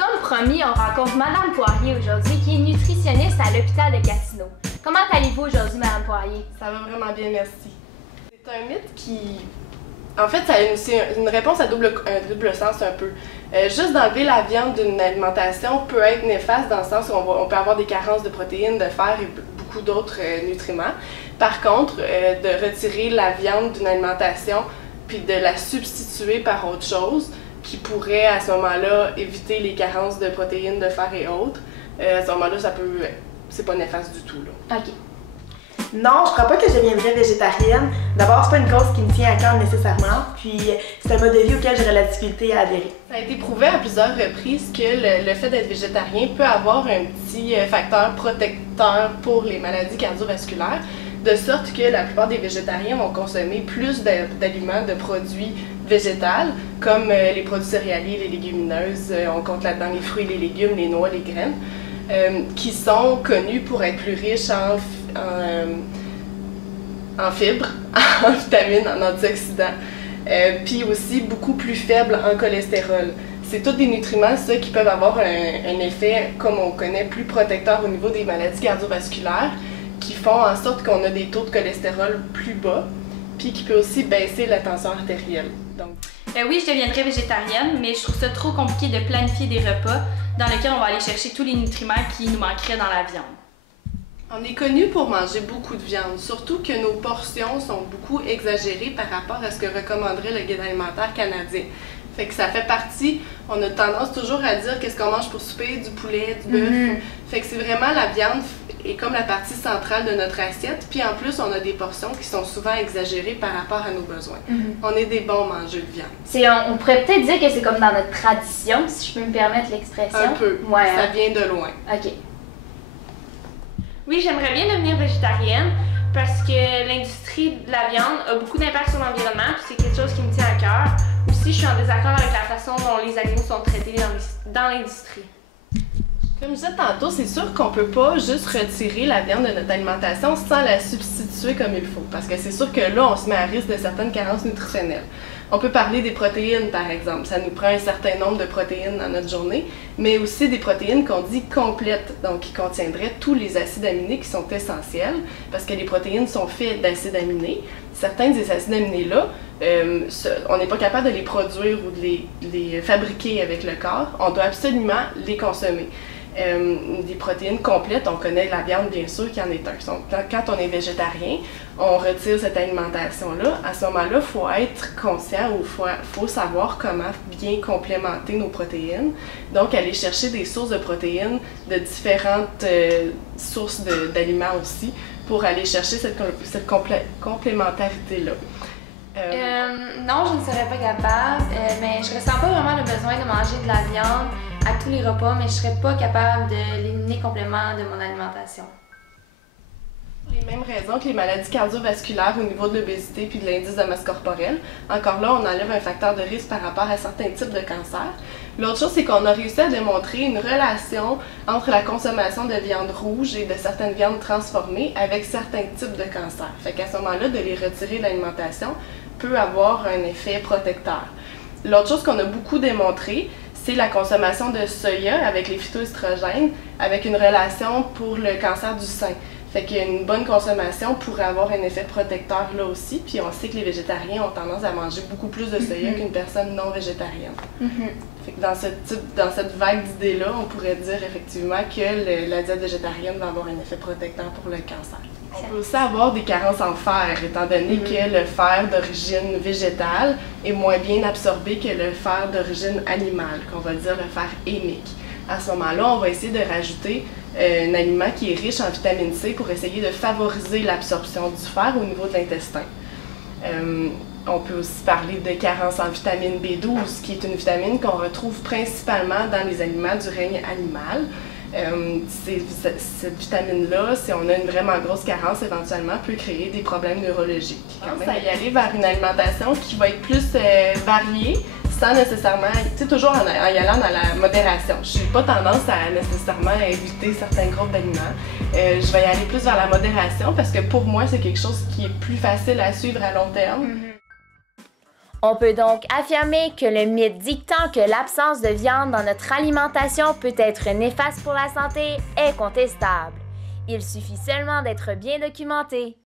comme promis, on rencontre Madame Poirier aujourd'hui, qui est nutritionniste à l'hôpital de Gatineau. Comment allez-vous aujourd'hui, Madame Poirier? Ça va vraiment bien, merci. C'est un mythe qui... En fait, c'est une réponse à double sens un peu. Juste d'enlever la viande d'une alimentation peut être néfaste dans le sens où on peut avoir des carences de protéines, de fer et beaucoup d'autres nutriments. Par contre, de retirer la viande d'une alimentation puis de la substituer par autre chose qui pourrait à ce moment-là éviter les carences de protéines, de fer et autres, à ce moment-là, c'est pas néfaste du tout, là. OK. Non, je crois pas que je deviendrais végétarienne. D'abord, c'est pas une cause qui me tient à cœur nécessairement, puis c'est un mode de vie auquel j'aurais la difficulté à adhérer. Ça a été prouvé à plusieurs reprises que le fait d'être végétarien peut avoir un petit facteur protecteur pour les maladies cardiovasculaires, de sorte que la plupart des végétariens vont consommer plus d'aliments, de produits végétaux, comme les produits céréaliers, les légumineuses, on compte là-dedans les fruits, les légumes, les noix, les graines, qui sont connus pour être plus riches en fibres, en vitamines, en antioxydants, puis aussi beaucoup plus faibles en cholestérol. C'est tous des nutriments, ça, qui peuvent avoir un effet, comme on connaît, plus protecteur au niveau des maladies cardiovasculaires, qui font en sorte qu'on a des taux de cholestérol plus bas, puis qui peut aussi baisser la tension artérielle. Donc, oui, je deviendrai végétarienne, mais je trouve ça trop compliqué de planifier des repas dans lesquels on va aller chercher tous les nutriments qui nous manqueraient dans la viande. On est connu pour manger beaucoup de viande, surtout que nos portions sont beaucoup exagérées par rapport à ce que recommanderait le Guide alimentaire canadien. Fait que ça fait partie, on a tendance toujours à dire qu'est-ce qu'on mange pour souper, du poulet, du bœuf. Fait que c'est vraiment la viande est comme la partie centrale de notre assiette, puis en plus on a des portions qui sont souvent exagérées par rapport à nos besoins. On est des bons mangeurs de viande. On pourrait peut-être dire que c'est comme dans notre tradition, si je peux me permettre l'expression. Un peu, ouais, ça vient de loin. OK. Oui, j'aimerais bien devenir végétarienne parce que l'industrie de la viande a beaucoup d'impact sur l'environnement, puis c'est quelque chose qui me tient à cœur. Aussi, je suis en désaccord avec la façon dont les animaux sont traités dans l'industrie. Comme je disais tantôt, c'est sûr qu'on peut pas juste retirer la viande de notre alimentation sans la substituer comme il faut. Parce que c'est sûr que là, on se met à risque de certaines carences nutritionnelles. On peut parler des protéines, par exemple. Ça nous prend un certain nombre de protéines dans notre journée, mais aussi des protéines qu'on dit complètes, donc qui contiendraient tous les acides aminés qui sont essentiels, parce que les protéines sont faites d'acides aminés. Certains de ces acides aminés-là, on n'est pas capable de les produire ou de les fabriquer avec le corps. On doit absolument les consommer. Des protéines complètes, on connaît la viande bien sûr qu'il y en est un. Quand on est végétarien, on retire cette alimentation-là. À ce moment-là, il faut être conscient ou faut savoir comment bien complémenter nos protéines. Donc, aller chercher des sources de protéines de différentes sources d'aliments aussi pour aller chercher cette complémentarité-là. Non, je ne serais pas capable, mais je ressens pas vraiment le besoin de manger de la viande à tous les repas, mais je serais pas capable de l'éliminer complètement de mon alimentation. Pour les mêmes raisons que les maladies cardiovasculaires au niveau de l'obésité puis de l'indice de masse corporelle, encore là, on enlève un facteur de risque par rapport à certains types de cancers. L'autre chose, c'est qu'on a réussi à démontrer une relation entre la consommation de viande rouge et de certaines viandes transformées avec certains types de cancers. Fait qu'à ce moment-là, de les retirer de l'alimentation peut avoir un effet protecteur. L'autre chose qu'on a beaucoup démontré, c'est la consommation de soya avec les phytoestrogènes, avec une relation pour le cancer du sein. Fait qu'une bonne consommation pourrait avoir un effet protecteur là aussi, puis on sait que les végétariens ont tendance à manger beaucoup plus de soya qu'une personne non végétarienne. Fait que dans cette vague d'idées-là, on pourrait dire effectivement que la diète végétarienne va avoir un effet protecteur pour le cancer. On peut aussi avoir des carences en fer, étant donné que le fer d'origine végétale est moins bien absorbé que le fer d'origine animale, qu'on va dire le fer hémique. À ce moment-là, on va essayer de rajouter un aliment qui est riche en vitamine C pour essayer de favoriser l'absorption du fer au niveau de l'intestin. On peut aussi parler de carence en vitamine B12, qui est une vitamine qu'on retrouve principalement dans les aliments du règne animal. Cette vitamine-là, si on a une vraiment grosse carence, éventuellement, peut créer des problèmes neurologiques. Quand même, y aller vers une alimentation qui va être plus variée, sans nécessairement, tu sais, toujours en y allant dans la modération. Je n'ai pas tendance à nécessairement éviter certains groupes d'aliments. Je vais y aller plus vers la modération parce que pour moi, c'est quelque chose qui est plus facile à suivre à long terme. On peut donc affirmer que le mythe dictant que l'absence de viande dans notre alimentation peut être néfaste pour la santé est contestable. Il suffit seulement d'être bien documenté.